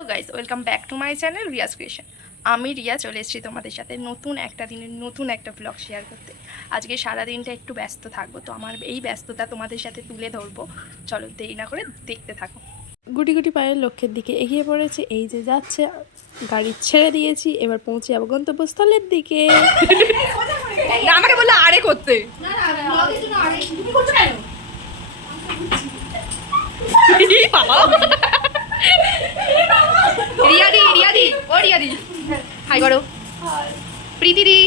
Guys welcome back to my channel Riyaz creation আমি রিয়া চলে এসেছি তোমাদের সাথে নতুন একটা দিনের নতুন একটা ব্লগ শেয়ার করতে। আজকে সারা দিনটা একটু ব্যস্ত থাকব তো আমার এই ব্যস্ততা তোমাদের সাথে তুলে ধরবো। চলো দেরি না করে দেখতে থাকো। গুটি গুটি পায়ের লক্ষ্যের দিকে এগিয়ে পড়েছে এই যে যাচ্ছে গাড়ি ছেড়ে দিয়েছি এবার পৌঁছে যাব গন্তব্যস্থলের দিকে। আমাকে বলল আরে করতে। বাবা। রিয়াদি রিয়াদি, ও রিয়াদি। হাই করো প্রীতি দি।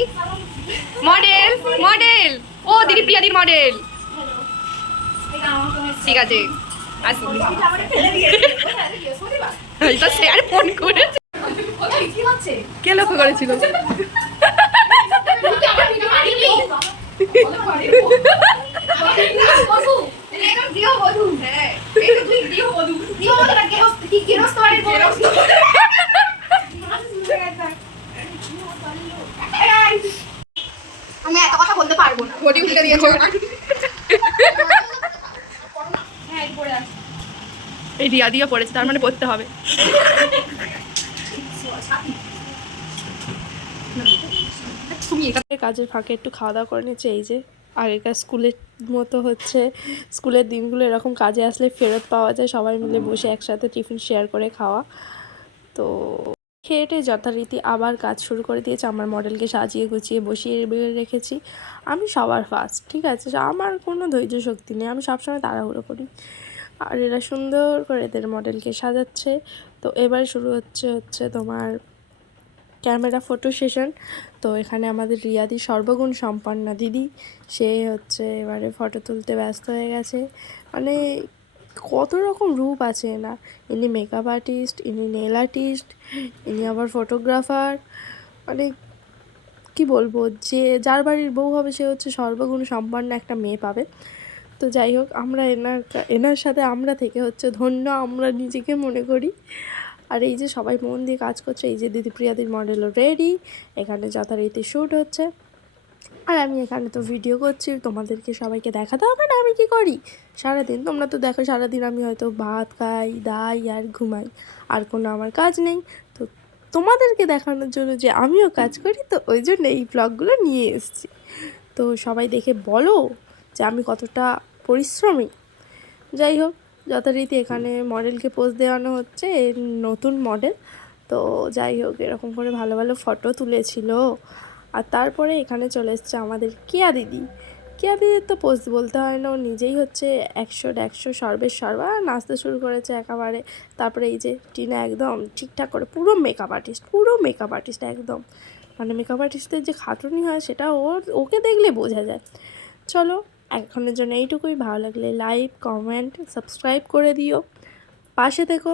Model model. ও, দিদি প্রিয়াদির মডেল। ঠিক আছে। আরে ফোন করে কে লক্ষ্য করেছিল? আমি উল্টে দিয়েছে। এই রিয়া দিয়া পড়েছে তার মানে পড়তে হবে। কাজের ফাঁকে একটু খাওয়া দাওয়া করে নিচ্ছে এই যে আগেকার স্কুলের মতো হচ্ছে স্কুলের দিনগুলো এরকম কাজে আসলে ফেরত পাওয়া যায় সবাই মিলে বসে একসাথে টিফিন শেয়ার করে খাওয়া। তো খেয়েটে যথারীতি আবার কাজ শুরু করে দিয়েছে। আমার মডেলকে সাজিয়ে গুছিয়ে বসিয়ে রেখেছি। আমি সবার ফার্স্ট ঠিক আছে? আমার কোনো ধৈর্য শক্তি নেই। আমি সবসময় তাড়াহুড়ো করি। আর এরা সুন্দর করে এদের মডেলকে সাজাচ্ছে। তো এবার শুরু হচ্ছে হচ্ছে তোমার ক্যামেরা ফটো সেশন। তো এখানে আমাদের রিয়াদি সর্বগুণ সম্পন্না দিদি। সে হচ্ছে এবারে ফটো তুলতে ব্যস্ত হয়ে গেছে। মানে কত রকম রূপ আছে না। ইনি মেকআপ আর্টিস্ট ইনি নেল আর্টিস্ট ইনি আবার ফটোগ্রাফার মানে কি বলব, যে যার বাড়ির বউ হবে সে হচ্ছে সর্বগুণ সম্পন্ন একটা মেয়ে পাবে। তো যাই হোক, আমরা এনার এনার সাথে আমরা থেকে হচ্ছে ধন্য, আমরা নিজেকে মনে করি। আর এই যে সবাই মন দিয়ে কাজ করছে, এই যে দিদি প্রিয়াদির মডেলও রেডি এখানে যথারীতি শ্যুট হচ্ছে। আর আমি এখানে তো ভিডিও করছি, তোমাদেরকে সবাইকে দেখাতে হবে না আমি কি করি? সারাদিন তোমরা তো দেখো, সারাদিন আমি হয়তো ভাত খাই, দাই আর ঘুমাই, আর কোনো আমার কাজ নেই। তো তোমাদেরকে দেখানোর জন্য যে আমিও কাজ করি, তো ওই জন্য এই ব্লগগুলো নিয়ে এসেছি। তো সবাই দেখে বলো যে আমি কতটা পরিশ্রমী। যাই হোক, যথারীতি এখানে মডেলকে পোজ দেওয়ানো হচ্ছে নতুন মডেল তো যাই হোক, এরকম করে ভালো ভালো ফটো তুলেছিল। আর তারপরে এখানে চলে এসছে আমাদের কেয়া দিদি। কেয়া দিদির তো পোজ বলতে হয় না, ও নিজেই হচ্ছে একশোর একশো সর্বের সর্বা নাচতে শুরু করেছে একেবারে। তারপরে এই যে টিনা একদম ঠিকঠাক করে পুরো মেকআপ আর্টিস্ট পুরো মেকআপ আর্টিস্ট একদম। মানে মেকআপ আর্টিস্টের যে খাটুনি হয় সেটা ওর, ওকে দেখলে বোঝা যায়। চলো এখনের জন্য এইটুকুই, ভালো লাগলে লাইক কমেন্ট সাবস্ক্রাইব করে দিও। পাশে থেকো।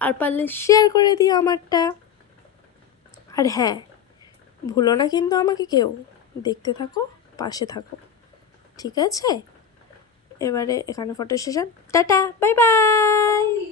আর পারলে শেয়ার করে দিও আমারটা। আর হ্যাঁ ভুলো না কিন্তু আমাকে কেউ। দেখতে থাকো, পাশে থাকো। ঠিক আছে? এবারে এখানে photo session tata bye bye